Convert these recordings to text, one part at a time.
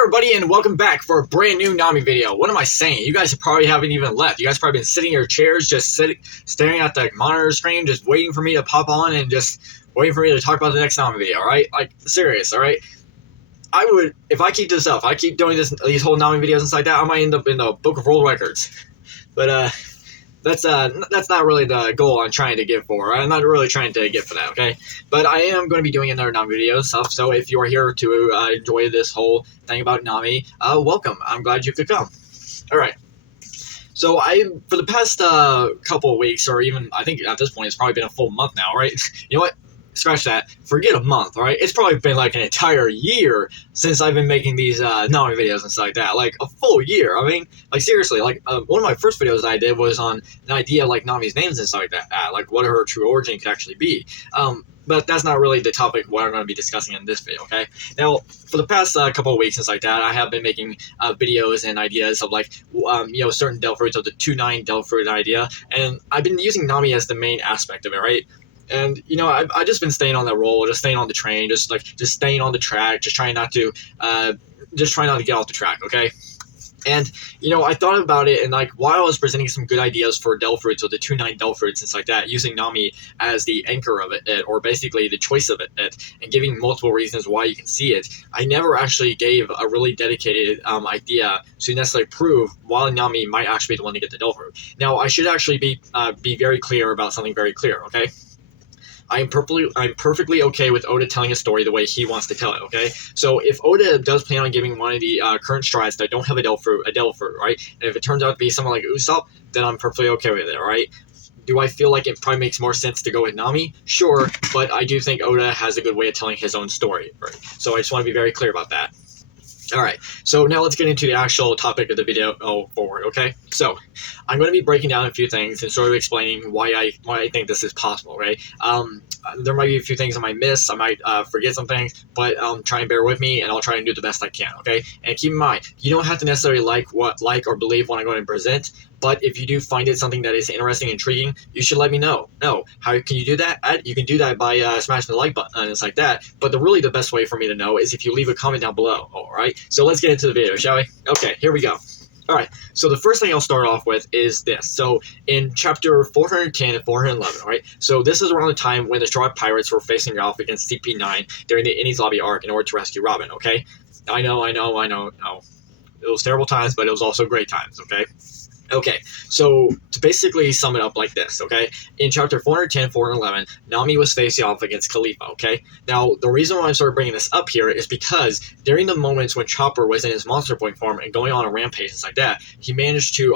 everybody, and welcome back for a brand new Nami video. What am I saying? You guys probably haven't even left. You guys probably been sitting in your chairs, just staring at the monitor screen, just waiting for me to pop on and just waiting for me to talk about the next Nami video, alright? Like, serious, alright? I would, if I keep this up, if I keep doing these whole Nami videos and stuff like that, I might end up in the Book of World Records. But, that's not really the goal I'm trying to get for. I'm not really trying to get for that, okay? But I am going to be doing another Nami video stuff, so if you are here to enjoy this whole thing about Nami, welcome. I'm glad you could come. Alright. So for the past couple of weeks, or even, I think at this point, it's probably been a full month now, right? You know what? Scratch that. Forget a month, alright? It's probably been like an entire year since I've been making these Nami videos and stuff like that. Like, a full year. I mean, like, seriously, like, one of my first videos I did was on an idea like Nami's names and stuff like that. Like, what her true origin could actually be. But that's not really the topic what I'm going to be discussing in this video, okay? Now, for the past couple of weeks and stuff like that, I have been making videos and ideas of, like, you know, certain Delph fruits, of the 2-9 Delph fruit idea, and I've been using Nami as the main aspect of it, right? And, you know, I've just been staying on that roll, just staying on the train, just staying on the track, just trying not to get off the track, okay? And, you know, I thought about it, and, like, while I was presenting some good ideas for Delph fruits, or the 2-9 Delph fruits and stuff like that, using Nami as the anchor of it, or basically the choice of it, and giving multiple reasons why you can see it, I never actually gave a really dedicated idea to necessarily prove why Nami might actually be the one to get the Delph fruit. Now, I should actually be very clear about something very clear, okay? I'm perfectly okay with Oda telling a story the way he wants to tell it, okay? So if Oda does plan on giving one of the current strides that don't have a Delph fruit, right? And if it turns out to be someone like Usopp, then I'm perfectly okay with it, right? Do I feel like it probably makes more sense to go with Nami? Sure, but I do think Oda has a good way of telling his own story, right? So I just want to be very clear about that. Alright, so now let's get into the actual topic of the video forward, okay? So, I'm going to be breaking down a few things and sort of explaining why I think this is possible, right? There might be a few things I might miss, I might forget some things, but try and bear with me, and I'll try and do the best I can, okay? And keep in mind, you don't have to necessarily like or believe what I'm going to present, but if you do find it something that is interesting and intriguing, you should let me know. How can you do that? You can do that by smashing the like button and it's like that. But really the best way for me to know is if you leave a comment down below. Alright, so let's get into the video, shall we? Okay, here we go. Alright, so the first thing I'll start off with is this. So, in chapter 410 and 411, alright? So, this is around the time when the Straw Pirates were facing off against CP9 during the Enies Lobby arc in order to rescue Robin, okay? I know. It was terrible times, but it was also great times, okay? Okay, so to basically sum it up like this, okay? In chapter 410, 411, Nami was facing off against Khalifa, okay? Now, the reason why I'm sort of bringing this up here is because during the moments when Chopper was in his monster point form and going on a rampage and like that, he managed to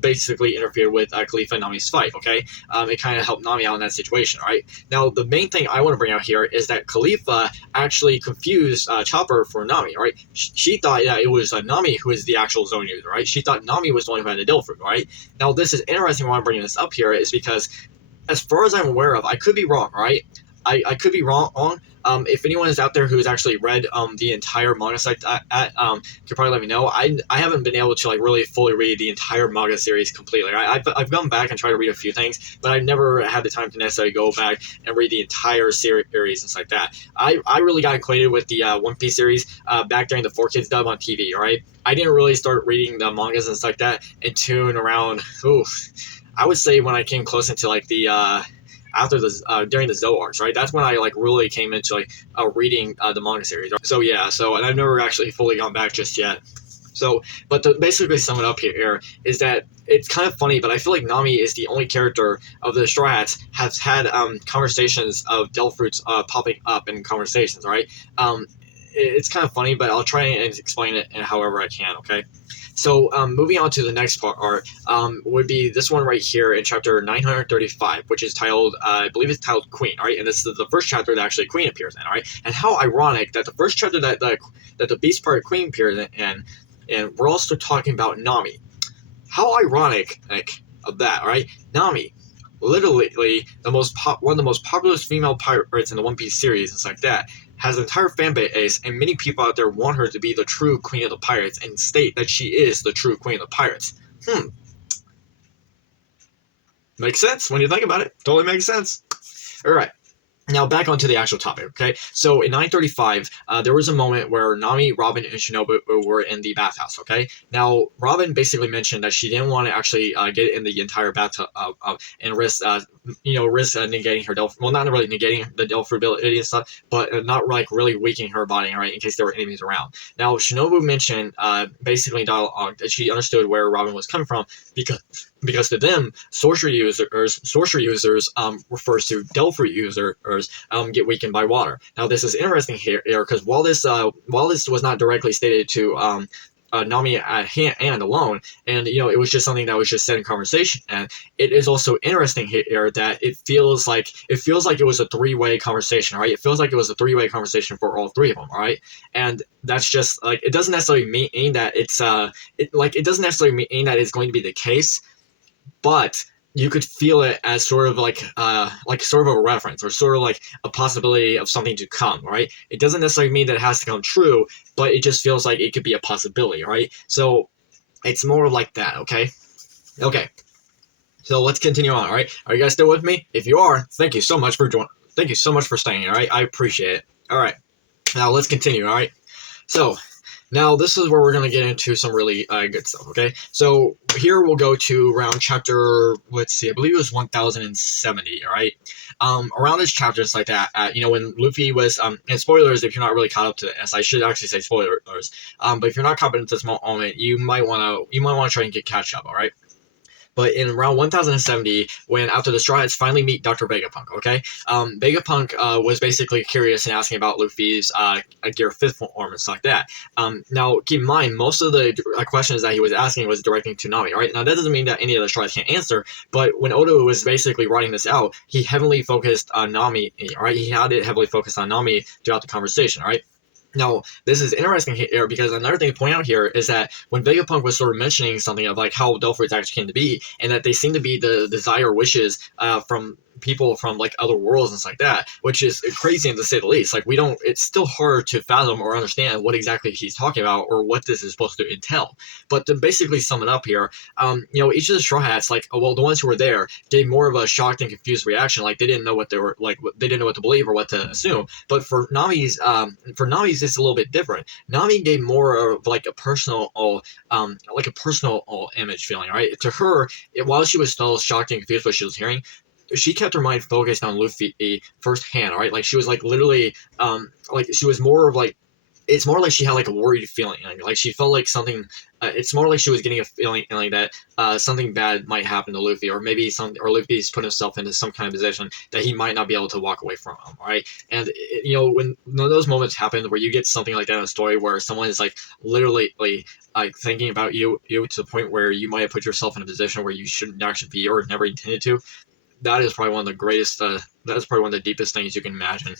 basically interfere with Khalifa and Nami's fight, okay? It kind of helped Nami out in that situation, right? Now, the main thing I want to bring out here is that Khalifa actually confused Chopper for Nami, right? She thought that it was Nami who is the actual zone user, right? She thought Nami was the one who had the Delph fruit, right? Now, this is interesting why I'm bringing this up here is because, as far as I'm aware of, I could be wrong, right? I could be wrong. If anyone is out there who has actually read the entire manga site could probably let me know. I haven't been able to like really fully read the entire manga series completely. I've gone back and tried to read a few things, but I've never had the time to necessarily go back and read the entire series and stuff like that. I really got acquainted with the One Piece series back during the 4Kids dub on TV, right? I didn't really start reading the mangas and stuff like that until around, I would say when I came close into like the after the during the Zoe arcs, right? That's when I like really came into like reading the manga series. So yeah, and I've never actually fully gone back just yet. So, but to basically sum it up here is that it's kind of funny, but I feel like Nami is the only character of the Straw Hats has had conversations of Delph fruits popping up in conversations, right? It's kind of funny, but I'll try and explain it in however I can, okay? So, moving on to the next part would be this one right here in chapter 935, which is titled, I believe it's titled Queen, alright? And this is the first chapter that actually Queen appears in, alright? And how ironic that the first chapter that the Beast Pirate Queen appears in, and we're also talking about Nami. How ironic, of that, alright? Nami, literally one of the most popular female pirates in the One Piece series and stuff like that, has an entire fan base, and many people out there want her to be the true queen of the pirates and state that she is the true queen of the pirates. Makes sense when you think about it. Totally makes sense. Alright. Now back onto the actual topic, okay? So in 935, there was a moment where Nami, Robin, and Shinobu were in the bathhouse, okay? Now Robin basically mentioned that she didn't want to actually get in the entire bathtub and risk, negating her well, not really negating the Delph ability and stuff, but not like really weakening her body, right? In case there were enemies around. Now Shinobu mentioned basically in dialogue that she understood where Robin was coming from because to them, sorcery users refers to Delphi users get weakened by water. Now this is interesting here because while this was not directly stated to Nami at hand alone, and it was just something that was just said in conversation, and it is also interesting here that it feels like it was a three-way conversation, right? It feels like it was a three-way conversation for all three of them, right? And that's just like, it doesn't necessarily mean that it doesn't necessarily mean that it's going to be the case, but you could feel it as sort of like sort of a reference or sort of like a possibility of something to come, right? It doesn't necessarily mean that it has to come true, but it just feels like it could be a possibility, right? So it's more like that, okay? Okay. So let's continue on, all right? Are you guys still with me? If you are, thank you so much for joining. Thank you so much for staying, all right? I appreciate it. All right. Now let's continue, all right? So now this is where we're going to get into some really good stuff, okay? So here we'll go to around chapter, let's see, I believe it was 1070, all right? Around this chapter, it's like that, when Luffy was, and spoilers if you're not really caught up to this, I should actually say spoilers, but if you're not caught up to this moment, you might want to try and catch up, all right? But in around 1070, when after the Straw Hats finally meet Dr. Vegapunk, okay? Vegapunk was basically curious and asking about Luffy's Gear 5th form and stuff like that. Now, keep in mind, most of the questions that he was asking was directing to Nami, right? Now, that doesn't mean that any of the Straw Hats can't answer, but when Oda was basically writing this out, he heavily focused on Nami, right? He had it heavily focused on Nami throughout the conversation, right? Now, this is interesting here because another thing to point out here is that when Vegapunk was sort of mentioning something of like how Delphids actually came to be, and that they seem to be the desire wishes from people from like other worlds and stuff like that, which is crazy to say the least. Like it's still hard to fathom or understand what exactly he's talking about or what this is supposed to entail. But to basically sum it up here, each of the Straw Hats, the ones who were there, gave more of a shocked and confused reaction. Like they didn't know what they were like, they didn't know what to believe or what to assume. But for Nami's, it's a little bit different. Nami gave more of like a personal image feeling, right? To her, while she was still shocked and confused what she was hearing, she kept her mind focused on Luffy firsthand, right? Like she was like literally, she was more of like, it's more like she had like a worried feeling, like she felt like something. It's more like she was getting a feeling that something bad might happen to Luffy, or maybe Luffy's put himself into some kind of position that he might not be able to walk away from, right? And when those moments happen where you get something like that in a story where someone is like literally like thinking about you to the point where you might have put yourself in a position where you shouldn't actually be or never intended to. That is probably one of the greatest. That is probably one of the deepest things you can imagine.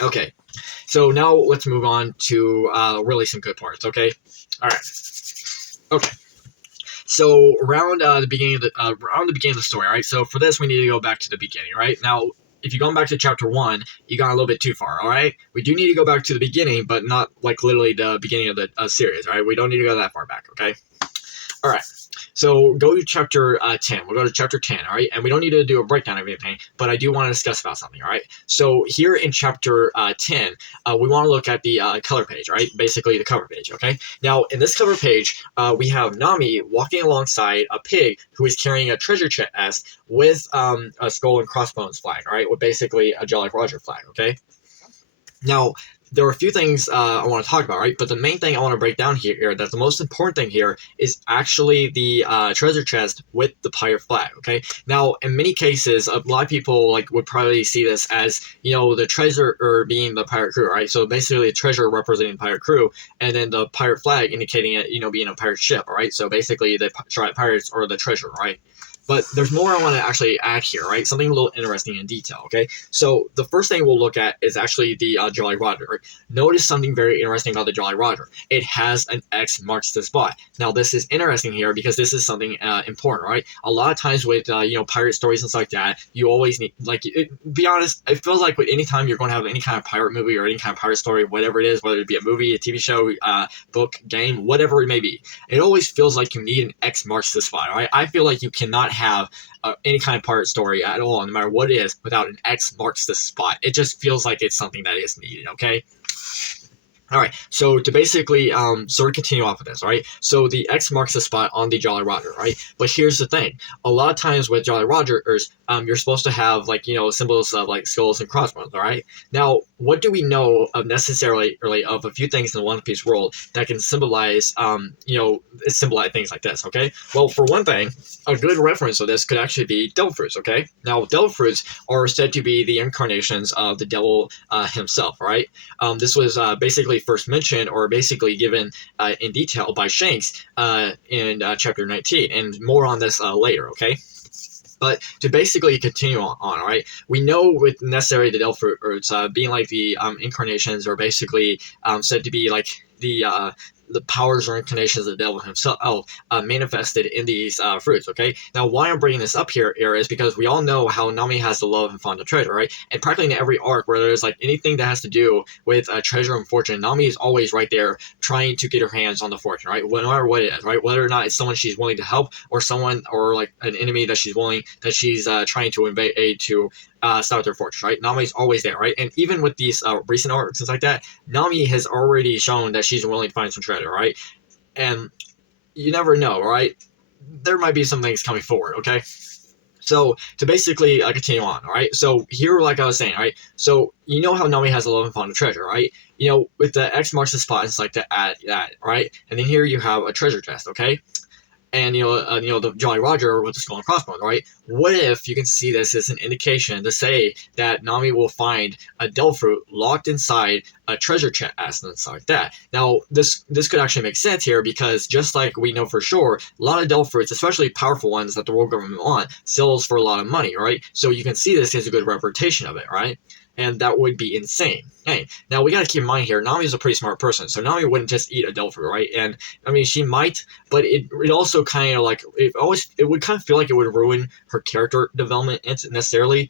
Okay, so now let's move on to really some good parts. Okay, all right. Okay, so around the beginning of the story, right? So for this, we need to go back to the beginning, right? Now, if you're going back to chapter 1, you got a little bit too far, all right? We do need to go back to the beginning, but not like literally the beginning of the series, all right? We don't need to go that far back, okay? All right. So go to chapter 10. We'll go to chapter 10, all right? And we don't need to do a breakdown of anything, but I do want to discuss about something, all right? So here in chapter 10, we want to look at the color page, right? Basically the cover page, okay? Now, in this cover page, we have Nami walking alongside a pig who is carrying a treasure chest with a skull and crossbones flag, all right? With basically a Jolly Roger flag, okay? Now, there are a few things I want to talk about, right? But the main thing I want to break down here, that's the most important thing here, is actually the treasure chest with the pirate flag, okay? Now, in many cases, a lot of people would probably see this as, the treasure or being the pirate crew, right? So basically the treasure representing the pirate crew, and then the pirate flag indicating it, being a pirate ship, all right? So basically the pirates or the treasure, right? But there's more I want to actually add here, right? Something a little interesting in detail, okay? So the first thing we'll look at is actually the Jolly Roger. Notice something very interesting about the Jolly Roger. It has an X marks the spot. Now, this is interesting here because this is something important, right? A lot of times with, pirate stories and stuff like that, you always need, be honest, it feels like with any time you're going to have any kind of pirate movie or any kind of pirate story, whatever it is, whether it be a movie, a TV show, book, game, whatever it may be, it always feels like you need an X marks the spot, right? I feel like you cannot have any kind of pirate story at all, no matter what it is, without an X marks the spot. It just feels like it's something that is needed, okay? All right, so to basically sort of continue off of this, all right? So the X marks the spot on the Jolly Roger, right? But here's the thing. A lot of times with Jolly Rogers, you're supposed to have, like, you know, symbols of, like, skulls and crossbones, all right? Now, what do we know of necessarily of a few things in the One Piece world that can symbolize, you know, symbolize things like this, okay? Well, for one thing, a good reference of this could actually be devil fruits, okay? Now, devil fruits are said to be the incarnations of the devil himself, right? This was basically first mentioned or basically given in detail by Shanks in chapter 19, and more on this later, okay? But to basically continue on, all right, we know with necessarily the devil fruits being like the incarnations, or basically said to be like the powers or incarnations of the devil himself manifested in these fruits, okay? Now, why I'm bringing this up here is because we all know how Nami has the love and fond of treasure, right? And practically in every arc where there's like anything that has to do with treasure and fortune, Nami is always right there trying to get her hands on the fortune, right? No matter what it is, right? Whether or not it's someone she's willing to help, or someone, or like an enemy that she's trying to invade to start their fortune, right? Nami's always there, right? And even with these recent arcs and like that, Nami has already shown that she's willing to find some treasure, right? And you never know, right? There might be some things coming forward, okay? So to basically continue on, all right? So here, like I was saying, right? So you know how Nami has a love and fond of treasure, right? You know, with the X marks the spot, it's like to add that, right? And then here you have a treasure chest, okay? And you know the Jolly Roger with the skull and crossbones, right? What if you can see this as an indication to say that Nami will find a devil fruit locked inside a treasure chest and stuff like that? Now, this could actually make sense here, because just like we know for sure, a lot of devil fruits, especially powerful ones that the world government want, sells for a lot of money, right? So you can see this as a good representation of it, right? And that would be insane. Hey, now we got to keep in mind here, Nami's a pretty smart person, so Nami wouldn't just eat a devil fruit, right? And I mean, she might, but it also kind of like it would kind of feel like it would ruin her character development necessarily.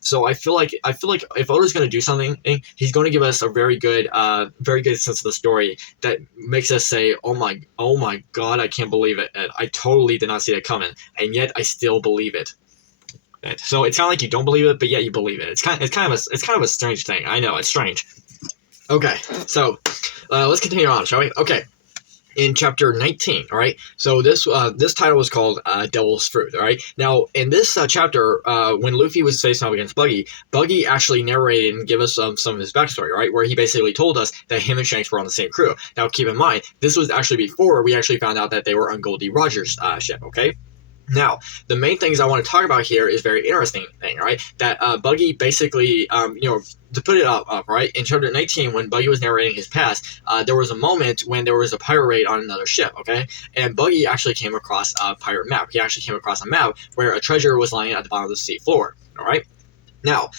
So I feel like if Oda's going to do something, he's going to give us a very good sense of the story that makes us say, oh my God, I can't believe it. And I totally did not see that coming, and yet I still believe it. So it's kind of like you don't believe it, but yet you believe it. It's kind of a strange thing. I know, it's strange. Okay, so let's continue on, shall we? Okay, in chapter 19, all right? So this title was called Devil's Fruit, all right? Now, in this chapter, when Luffy was facing off against Buggy actually narrated and gave us some of his backstory, right? Where he basically told us that him and Shanks were on the same crew. Now, keep in mind, this was actually before we actually found out that they were on Goldie Roger's ship, okay? Now, the main things I want to talk about here is very interesting thing, right? That Buggy basically, to put it up, right? In chapter 19, when Buggy was narrating his past, there was a moment when there was a pirate raid on another ship, okay? And Buggy actually came across a pirate map. He actually came across a map where a treasure was lying at the bottom of the sea floor, all right? Now,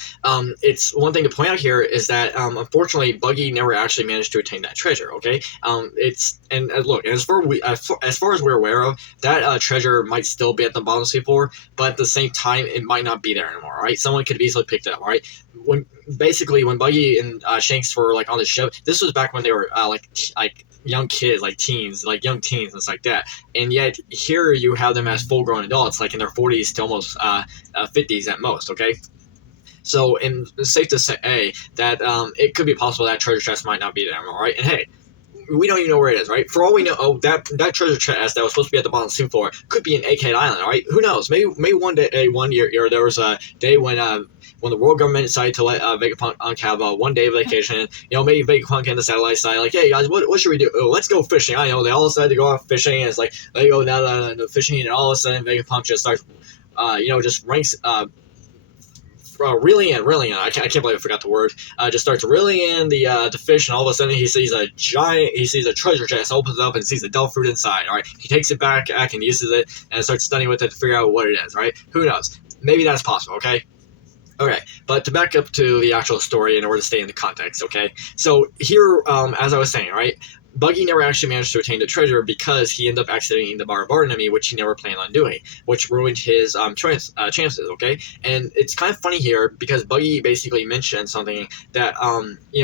it's one thing to point out here is that unfortunately, Buggy never actually managed to attain that treasure. Okay, look, as far as we're aware of, that treasure might still be at the bottom of the sea floor, but at the same time, it might not be there anymore. Right? Someone could have easily picked it up. Right? When Buggy and Shanks were like on the ship, this was back when they were like young kids, like teens, like young teens and stuff like that. And yet here you have them as full-grown adults, like in their 40s to almost 50s at most. Okay. So, it's safe to say that it could be possible that treasure chest might not be there anymore, right? And hey, we don't even know where it is, right? For all we know, that treasure chest that was supposed to be at the bottom of the sea floor could be in AK Island, right? Who knows? Maybe one year there was a day when the world government decided to let Vegapunk have a one-day vacation. Maybe Vegapunk and the satellite side, like, hey guys, what should we do? Oh, let's go fishing. I know they all decided to go off fishing, and it's like they go down the fishing, and all of a sudden Vegapunk just starts, just ranks. Reeling in. I can't believe I forgot the word. Just starts reeling in the fish, and all of a sudden he sees a treasure chest, opens up and sees a devil fruit inside. All right, he takes it back and uses it and starts studying with it to figure out what it is. Right? Who knows? Maybe that's possible. Okay. Okay, but to back up to the actual story in order to stay in the context, okay? So here, as I was saying, right, Buggy never actually managed to attain the treasure because he ended up accidentally the bar enemy, which he never planned on doing, which ruined his chances, okay? And it's kind of funny here because Buggy basically mentioned something that,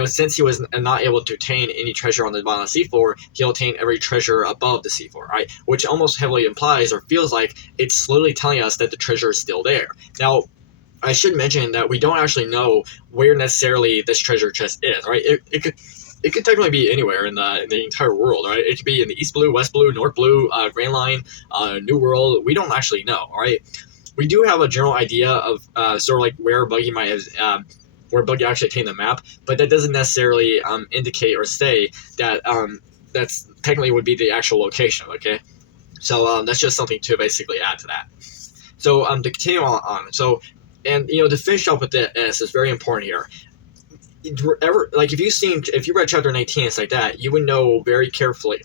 since he was not able to attain any treasure on the bottom of the seafloor, he'll attain every treasure above the seafloor, right? Which almost heavily implies or feels like it's slowly telling us that the treasure is still there. Now, I should mention that we don't actually know where necessarily this treasure chest is, right? It could technically be anywhere in the entire world, right? It could be in the East Blue, West Blue, North Blue, Grand Line, New World. We don't actually know, right? We do have a general idea of sort of like where Buggy might have, where Buggy actually attained the map, but that doesn't necessarily indicate or say that that's technically would be the actual location, okay? So that's just something to basically add to that. So to continue on, so. And to finish up with this is very important here. If you read chapter 19 and like that, you would know very carefully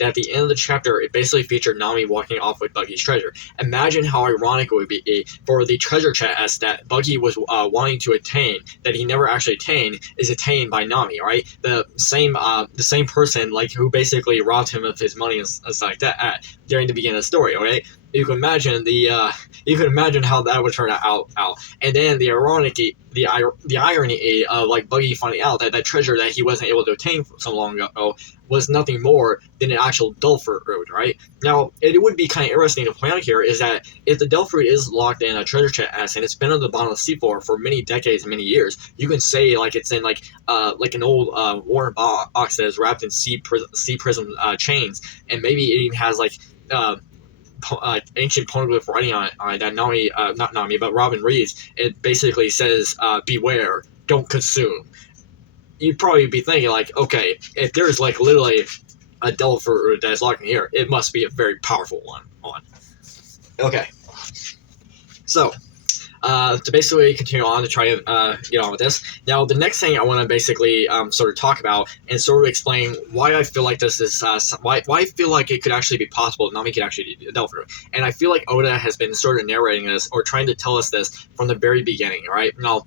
that at the end of the chapter it basically featured Nami walking off with Buggy's treasure. Imagine how ironic it would be for the treasure chest that Buggy was wanting to attain, that he never actually attained, is attained by Nami, right? The same person who basically robbed him of his money and stuff like that during the beginning of the story, right? You can imagine how that would turn out. And then the irony of Buggy finding out that treasure that he wasn't able to attain so long ago was nothing more than an actual dull fruit, right? Now, it would be kind of interesting to point out here is that if the dull fruit is locked in a treasure chest and it's been on the bottom of the seafloor for many decades and many years, you can say it's in an old worn box that is wrapped in sea prism chains, and maybe it even has ancient poneglyph writing on it that not Nami, but Robin reads. It basically says, beware, don't consume. You'd probably be thinking okay, if there's literally a devil fruit that is locked in here, it must be a very powerful one. Okay. So, to basically continue on to try to get on with this. Now, the next thing I want to basically sort of talk about and sort of explain why I feel like this is why I feel like it could actually be possible that Nami could actually delve through. And I feel like Oda has been sort of narrating this or trying to tell us this from the very beginning, right? Now,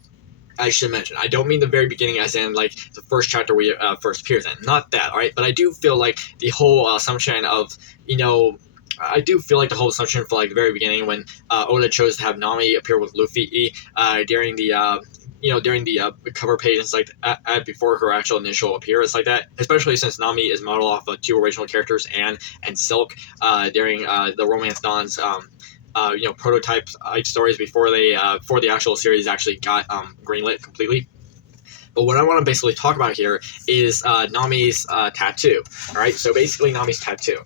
I should mention, I don't mean the very beginning as in the first chapter we first appears in. Not that, all right? But I do feel like the whole assumption of, I do feel like the whole assumption for the very beginning when Oda chose to have Nami appear with Luffy during the cover page and before her actual initial appearance that, especially since Nami is modeled off of two original characters, Anne and Silk, during the Romance Dawn's prototype stories before the actual series actually got greenlit completely. But what I want to basically talk about here is Nami's tattoo. All right, so basically Nami's tattoo.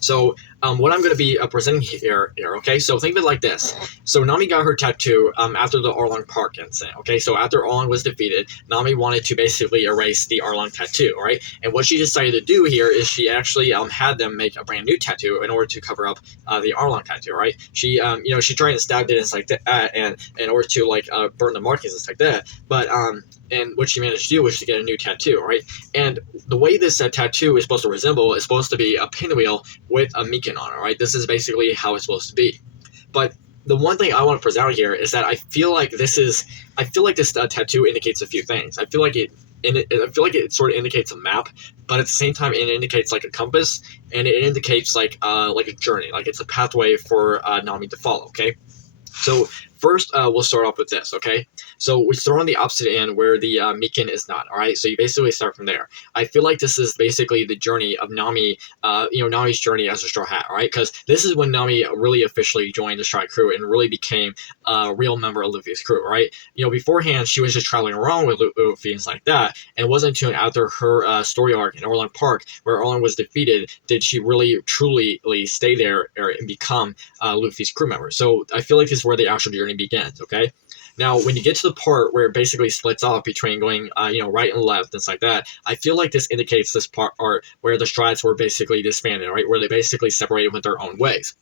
So what I'm going to be presenting here, okay? So think of it like this. So Nami got her tattoo after the Arlong Park incident, okay? So after Arlong was defeated, Nami wanted to basically erase the Arlong tattoo, all right? And what she decided to do here is she actually had them make a brand new tattoo in order to cover up the Arlong tattoo, right? She, she tried to stab it and like that, and in order to burn the markings and like that. But and what she managed to do was to get a new tattoo, right? And the way this tattoo is supposed to resemble is supposed to be a pinwheel with a Mikan on it, right? This is basically how it's supposed to be. But the one thing I want to present out here is that I feel like this tattoo indicates a few things. I feel like it sort of indicates a map, but at the same time it indicates a compass, and it indicates a journey, it's a pathway for Nami to follow. Okay, so first we'll start off with this. Okay, so we start on the opposite end where the Mikan is not. All right, so you basically start from there. I feel like this is basically the journey of Nami, Nami's journey as a Straw Hat. All right, because this is when Nami really officially joined the Straw Hat crew and really became a real member of Luffy's crew. Right, beforehand she was just traveling around with Luffy and things like that, and it wasn't until after her story arc in Arlong Park, where Arlong was defeated, did she really truly stay there and become Luffy's crew member. So I feel like this is where the actual journey begins. Okay, now when you get to the part where it basically splits off between going right and left and things like that, I feel like this indicates this part where the Straw Hats were basically disbanded, right, where they basically separated with their own ways.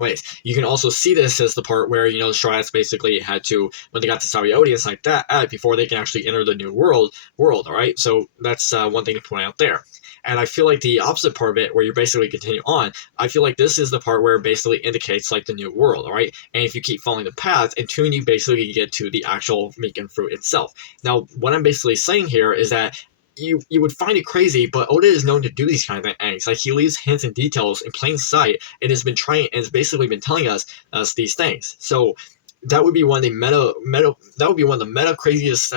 ways. You can also see this as the part where, the Straw Hats basically had to, when they got to Sabaody and like that, before they can actually enter the new world, all right? So that's one thing to point out there. And I feel like the opposite part of it, where you basically continue on, I feel like this is the part where it basically indicates like the new world, all right? And if you keep following the path, until you basically get to the actual Mikan fruit itself. Now, what I'm basically saying here is that you would find it crazy, but Oda is known to do these kind of things. Like, he leaves hints and details in plain sight, and has basically been telling us these things. So that would be one of the meta craziest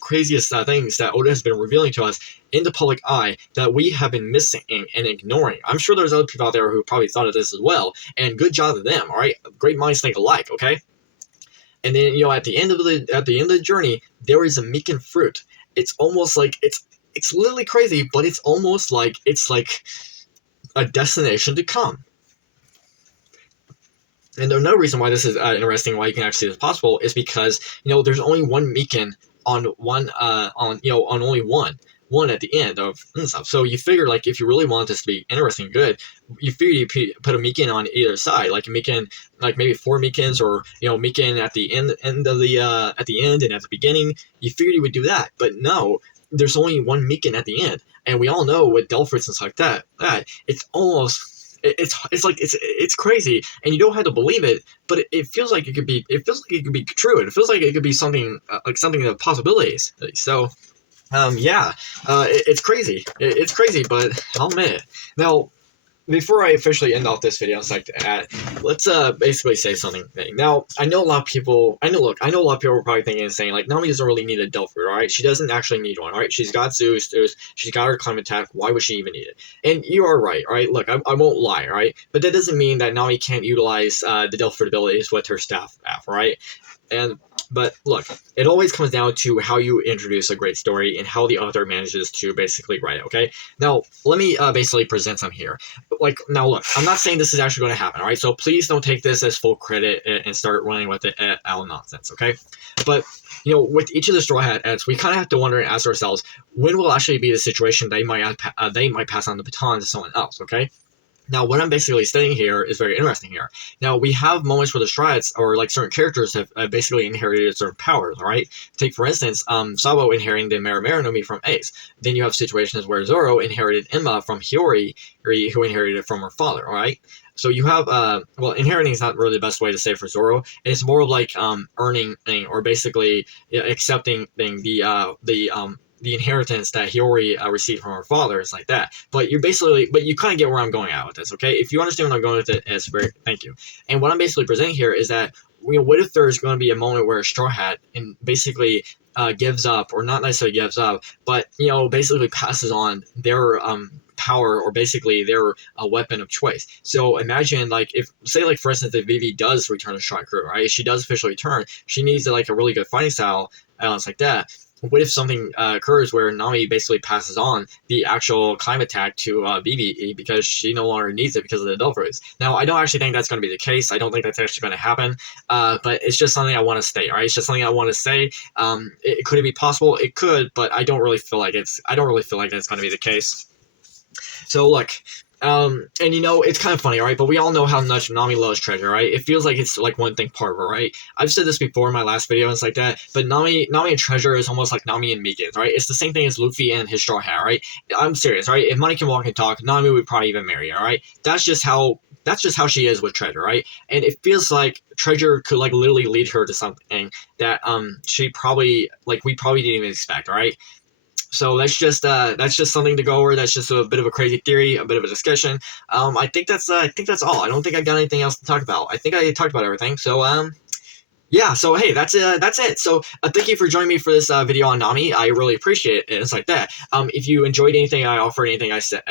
craziest things that Oda has been revealing to us in the public eye that we have been missing and ignoring. I'm sure there's other people out there who probably thought of this as well, and good job to them. All right, great minds think alike. Okay. And then, at the end of the journey, there is a Mikan fruit. It's almost like it's literally crazy, but it's almost like it's like a destination to come. And another reason why this is interesting, why you can actually see this possible, is because there's only one Mikan on only one at the end of stuff. So you figure, like, if you really want this to be interesting, good, you figure you put a Mikan on either side, like a Mikan, like maybe 4 Mikans, or Mikan at the end of the at the end and at the beginning. You figured you would do that, but no, there's only one Mikan at the end, and we all know with Delph fruits and stuff like that it's almost. It's crazy, and you don't have to believe it, but it feels like it could be. It feels like it could be true. It feels like it could be something like something of possibilities. So, it's crazy. It's crazy, but I'll admit it. Now, before I officially end off this video, let's basically say something. Now, I know a lot of people are probably thinking and saying, like, Nami doesn't really need a Delph fruit, all right? She doesn't actually need one, all right? She's got Zeus, she's got her climate attack. Why would she even need it? And you are right, all right? Look, I won't lie, all right? But that doesn't mean that Nami can't utilize the Delph fruit abilities with her staff, all right? But look, it always comes down to how you introduce a great story and how the author manages to basically write it, okay? Now, let me basically present some here. Now look, I'm not saying this is actually going to happen, all right? So please don't take this as full credit and start running with it at all nonsense, okay? But, with each of the Straw Hats, we kind of have to wonder and ask ourselves, when will actually be the situation they might pass on the baton to someone else, okay? Now, what I'm basically saying here is very interesting here. Now, we have moments where the Straw Hats, or like certain characters, have basically inherited certain powers, all right? Take, for instance, Sabo inheriting the Nami no Mi from Ace. Then you have situations where Zoro inherited Emma from Hiyori, who inherited it from her father, all right? So you have, inheriting is not really the best way to say it for Zoro. It's more of like earning, or basically accepting the inheritance that Hiyori received from her father. It's like that. But you kind of get where I'm going at with this, okay? If you understand where I'm going with it, thank you. And what I'm basically presenting here is that, what if there's going to be a moment where a Straw Hat and basically gives up, or not necessarily gives up, but, basically passes on their power, or basically their weapon of choice. So imagine, like, if, say, like, for instance, if Vivi does return to Strong Crew, right? If she does officially return, she needs like a really good fighting style, it's like that. What if something occurs where Nami basically passes on the actual climate attack to Vivi because she no longer needs it because of the Delph fruits? Now, I don't actually think that's going to be the case. I don't think that's actually going to happen. But it's just something I want to say, all right? It's just something I want to say. Could it be possible? It could, but I don't really feel like that's going to be the case. So look, and it's kind of funny, right? But we all know how much Nami loves Treasure, right? It feels like it's like one thing part of her, right? I've said this before in my last video and it's like that, but Nami and Treasure is almost like Nami and Mikan, right? It's the same thing as Luffy and his Straw Hat, right? I'm serious, right? If money can walk and talk, Nami would probably even marry her, right? That's just how she is with Treasure, right? And it feels like Treasure could like literally lead her to something that we probably didn't even expect, all right? So that's just something to go over. That's just a bit of a crazy theory, a bit of a discussion. I think that's all. I don't think I got anything else to talk about. I think I talked about everything. So yeah, so hey, that's it. So thank you for joining me for this video on Nami. I really appreciate it. It's like that. If you enjoyed anything I offered, anything I said,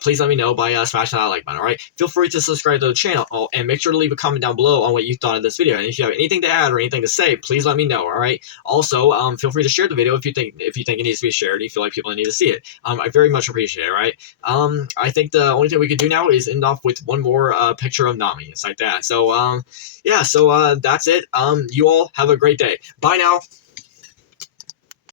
please let me know by smashing that like button, all right? Feel free to subscribe to the channel, and make sure to leave a comment down below on what you thought of this video. And if you have anything to add or anything to say, please let me know, all right? Also, feel free to share the video if you think it needs to be shared, you feel like people need to see it. I very much appreciate it, all right? I think the only thing we could do now is end off with one more picture of Nami. It's like that. So, yeah, so that's it. You all have a great day. Bye now.